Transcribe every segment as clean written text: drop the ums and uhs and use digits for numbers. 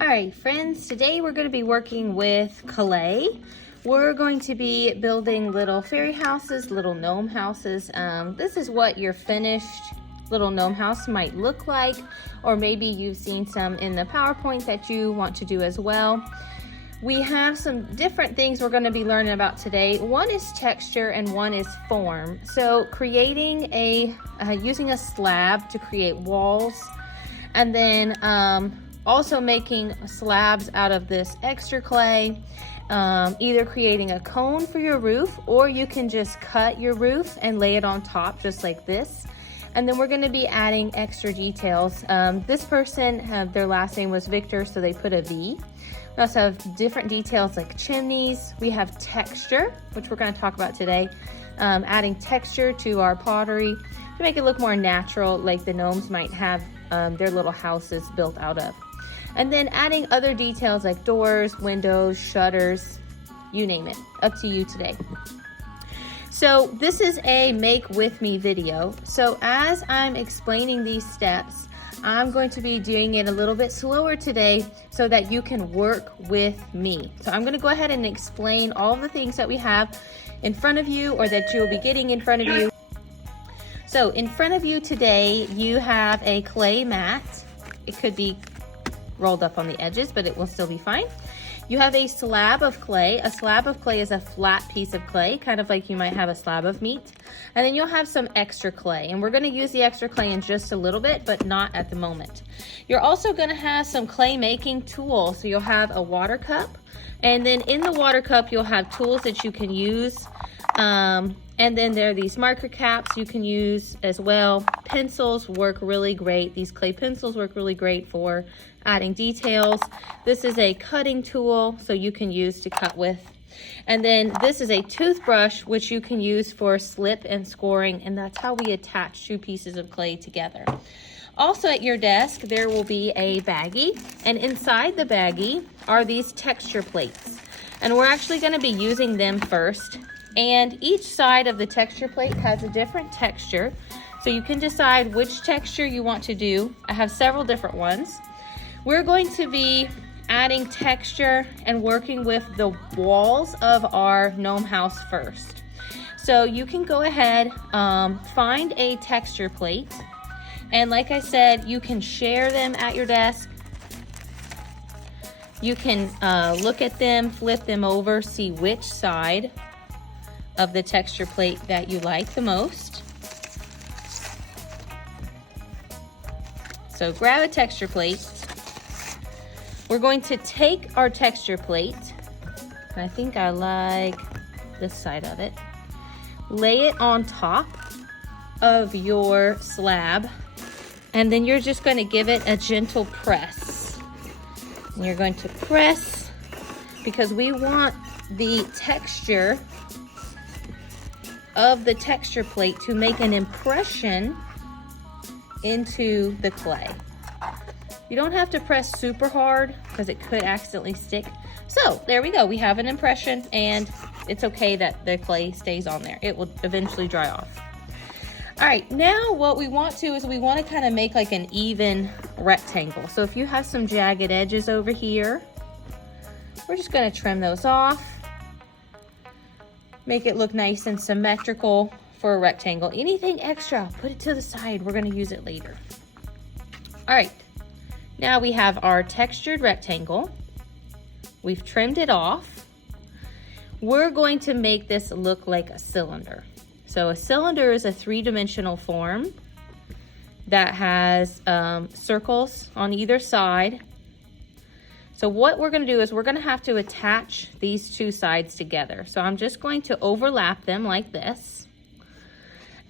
All right, friends, today we're going to be working with clay. We're going to be building little fairy houses, little gnome houses. This is what your finished little gnome house might look like, or maybe you've seen some in the PowerPoint that you want to do as well. We have some different things we're going to be learning about today. One is texture and one is form. So creating using a slab to create walls, and then also making slabs out of this extra clay, either creating a cone for your roof, or you can just cut your roof and lay it on top just like this. And then we're going to be adding extra details. This person, their last name was Victor, so they put a V. We also have different details like chimneys. We have texture, which we're going to talk about today. Adding texture to our pottery to make it look more natural, like the gnomes might have their little houses built out of. And then adding other details like doors, windows, shutters, you name it. Up to you today. So this is a make with me video. So as I'm explaining these steps, I'm going to be doing it a little bit slower today so that you can work with me. So I'm going to go ahead and explain all the things that we have in front of you, or that you'll be getting in front of you. So in front of you today, you have a clay mat. It could be rolled up on the edges, but it will still be fine. You have a slab of clay. A slab of clay is a flat piece of clay, kind of like you might have a slab of meat. And then you'll have some extra clay, and we're going to use the extra clay in just a little bit, but not at the moment. You're also going to have some clay making tools. So you'll have a water cup, and then in the water cup you'll have tools that you can use. And then there are these marker caps you can use as well. Pencils work really great. These clay pencils work really great for adding details. This is a cutting tool, so you can use to cut with. And then this is a toothbrush, which you can use for slip and scoring, and that's how we attach two pieces of clay together. Also at your desk, there will be a baggie, and inside the baggie are these texture plates. And we're actually gonna be using them first. And each side of the texture plate has a different texture, so you can decide which texture you want to do. I have several different ones. We're going to be adding texture and working with the walls of our gnome house first. So you can go ahead, find a texture plate, and like I said, you can share them at your desk. You can look at them, flip them over, see which side of the texture plate that you like the most. So grab a texture plate. We're going to take our texture plate, and I think I like this side of it, lay it on top of your slab, and then you're just going to give it a gentle press. And you're going to press because we want the texture of the texture plate to make an impression into the clay. You don't have to press super hard because it could accidentally stick. So there we go, we have an impression, and it's okay that the clay stays on there. It will eventually dry off. All right, now what we want to is we want to kind of make like an even rectangle. So if you have some jagged edges over here, we're just going to trim those off. Make it look nice and symmetrical for a rectangle. Anything extra, put it to the side. We're going to use it later. All right, now we have our textured rectangle. We've trimmed it off. We're going to make this look like a cylinder. So a cylinder is a three-dimensional form that has circles on either side. So what we're going to do is we're going to have to attach these two sides together. So I'm just going to overlap them like this.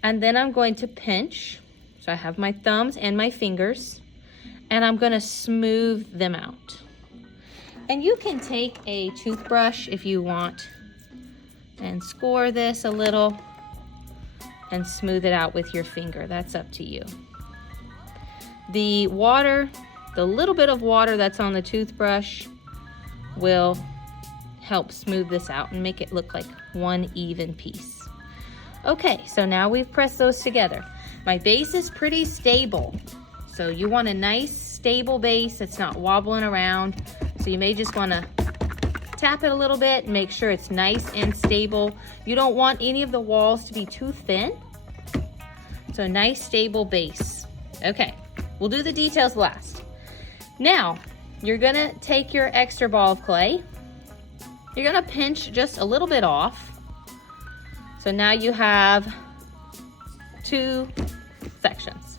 And then I'm going to pinch. So I have my thumbs and my fingers. And I'm going to smooth them out. And you can take a toothbrush if you want and score this a little and smooth it out with your finger. That's up to you. The water, the little bit of water that's on the toothbrush will help smooth this out and make it look like one even piece. Okay, so now we've pressed those together. My base is pretty stable, so you want a nice stable base. It's not wobbling around. So you may just want to tap it a little bit and make sure it's nice and stable. You don't want any of the walls to be too thin. So nice stable base. Okay, we'll do the details last. Now, you're gonna take your extra ball of clay. You're gonna pinch just a little bit off. So now you have 2 sections.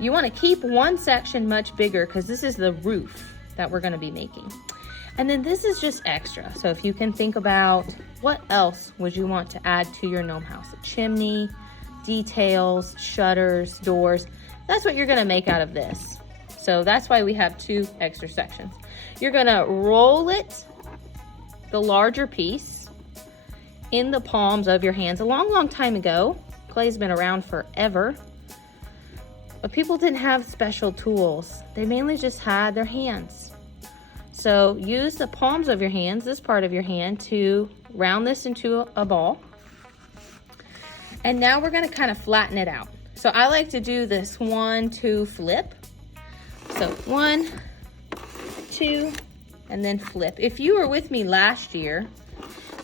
You wanna keep one section much bigger because this is the roof that we're gonna be making. And then this is just extra. So if you can think about what else would you want to add to your gnome house? A chimney, details, shutters, doors. That's what you're gonna make out of this. So that's why we have 2 extra sections. You're gonna roll it, the larger piece, in the palms of your hands. A long, long time ago, clay's been around forever, but people didn't have special tools. They mainly just had their hands. So use the palms of your hands, this part of your hand, to round this into a ball. And now we're gonna kind of flatten it out. So I like to do this 1-2 flip. So 1, 2, and then flip. If you were with me last year,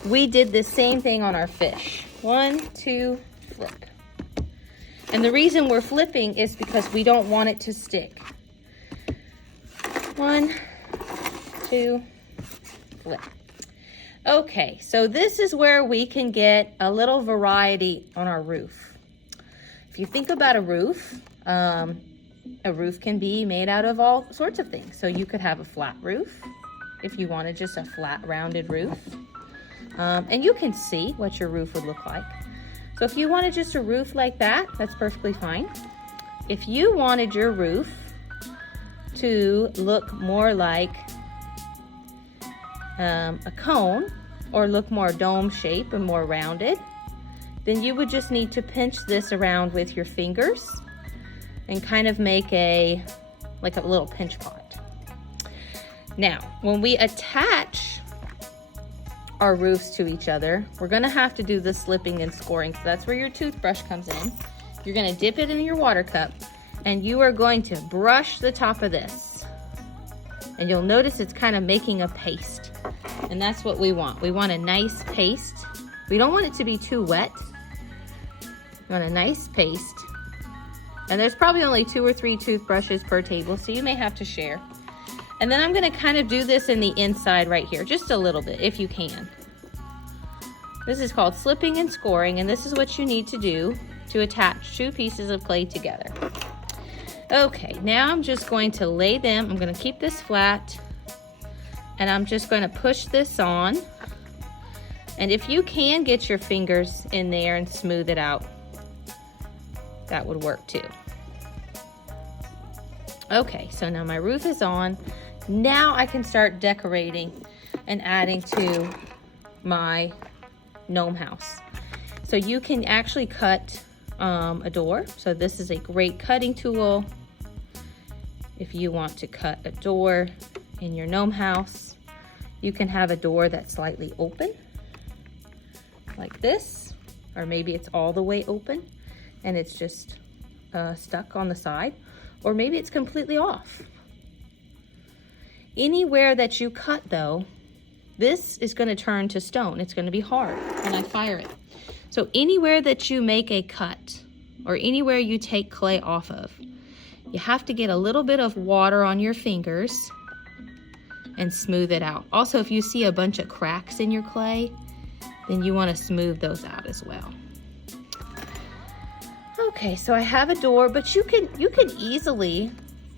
we did the same thing on our fish. 1, 2, flip. And the reason we're flipping is because we don't want it to stick. 1, 2, flip. Okay, so this is where we can get a little variety on our roof. If you think about a roof can be made out of all sorts of things. So you could have a flat roof if you wanted just a flat rounded roof. And you can see what your roof would look like. So if you wanted just a roof like that, that's perfectly fine. If you wanted your roof to look more like a cone or look more dome shape and more rounded, then you would just need to pinch this around with your fingers and kind of make like a little pinch pot. Now, when we attach our roofs to each other, we're gonna have to do the slipping and scoring. So that's where your toothbrush comes in. You're gonna dip it in your water cup and you are going to brush the top of this. And you'll notice it's kind of making a paste. And that's what we want. We want a nice paste. We don't want it to be too wet. We want a nice paste. And there's probably only 2 or 3 toothbrushes per table, so you may have to share. And then I'm gonna kind of do this in the inside right here, just a little bit, if you can. This is called slipping and scoring, and this is what you need to do to attach 2 pieces of clay together. Okay, now I'm just going to lay them, I'm gonna keep this flat, and I'm just gonna push this on. And if you can get your fingers in there and smooth it out, that would work too. Okay, so now my roof is on. Now I can start decorating and adding to my gnome house. So you can actually cut a door. So this is a great cutting tool if you want to cut a door in your gnome house. You can have a door that's slightly open like this, or maybe it's all the way open and it's just stuck on the side, or maybe it's completely off. Anywhere that you cut though, this is going to turn to stone. It's going to be hard when I fire it. So anywhere that you make a cut or anywhere you take clay off of, you have to get a little bit of water on your fingers and smooth it out. Also, if you see a bunch of cracks in your clay, then you want to smooth those out as well. Okay, so I have a door, but you can easily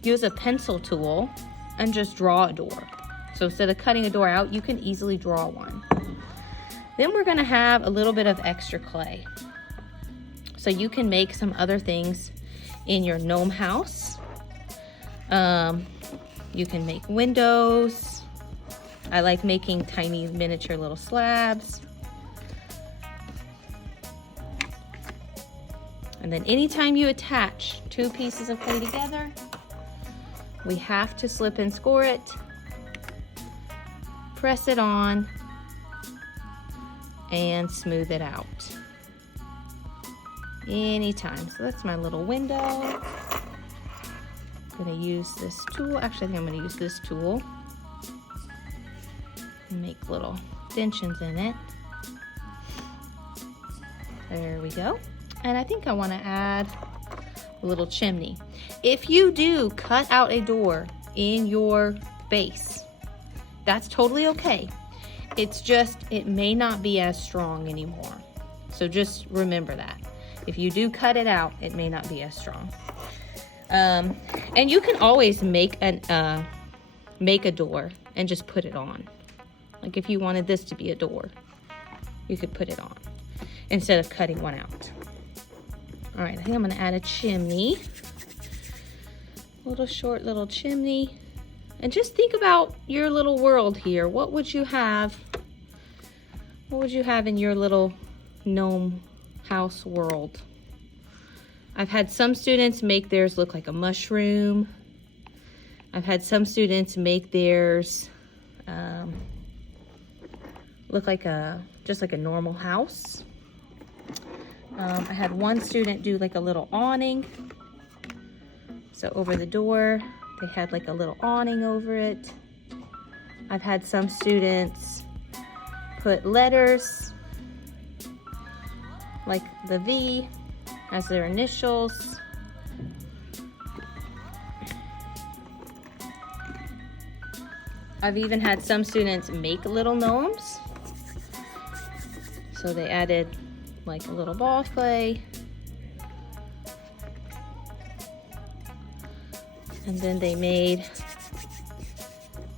use a pencil tool and just draw a door. So instead of cutting a door out, you can easily draw one. Then we're gonna have a little bit of extra clay. So you can make some other things in your gnome house. You can make windows. I like making tiny miniature little slabs. And then anytime you attach 2 pieces of clay together, we have to slip and score it, press it on, and smooth it out. Anytime. So that's my little window. I'm gonna use this tool. Actually, I think I'm gonna use this tool and make little dentions in it. There we go. And I think I want to add a little chimney. If you do cut out a door in your base, that's totally okay. It's just, it may not be as strong anymore. So just remember that. If you do cut it out, it may not be as strong. And you can always make a door and just put it on. Like if you wanted this to be a door, you could put it on instead of cutting one out. All right, I think I'm gonna add a chimney. Little short little chimney. And just think about your little world here. What would you have? What would you have in your little gnome house world? I've had some students make theirs look like a mushroom. I've had some students make theirs look like just like a normal house. I had one student do like a little awning. So over the door, they had like a little awning over it. I've had some students put letters like the V as their initials. I've even had some students make little gnomes. So they added like a little ball play. And then they made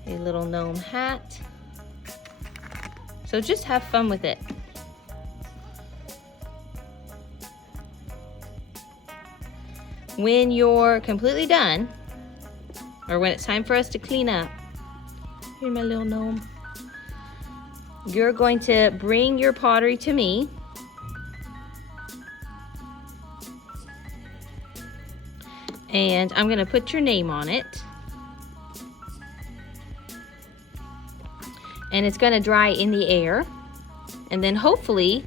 a little gnome hat. So just have fun with it. When you're completely done, or when it's time for us to clean up, here my little gnome, you're going to bring your pottery to me. And I'm gonna put your name on it. And it's gonna dry in the air. And then hopefully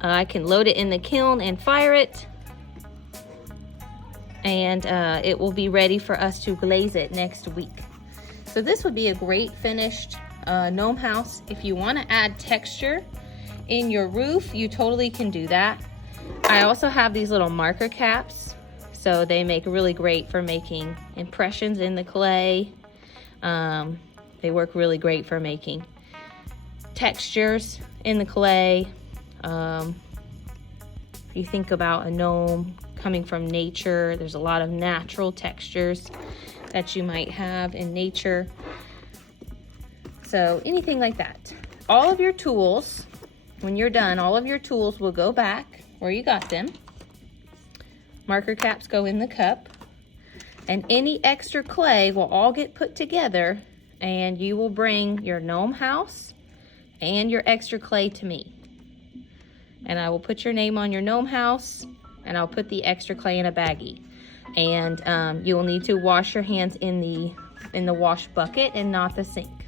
I can load it in the kiln and fire it. And it will be ready for us to glaze it next week. So this would be a great finished gnome house. If you wanna add texture in your roof, you totally can do that. I also have these little marker caps. So they make really great for making impressions in the clay. They work really great for making textures in the clay. You think about a gnome coming from nature. There's a lot of natural textures that you might have in nature. So anything like that. All of your tools, when you're done, all of your tools will go back where you got them. Marker caps go in the cup, and any extra clay will all get put together, and you will bring your gnome house and your extra clay to me. And I will put your name on your gnome house, and I'll put the extra clay in a baggie. And you will need to wash your hands in the wash bucket and not the sink.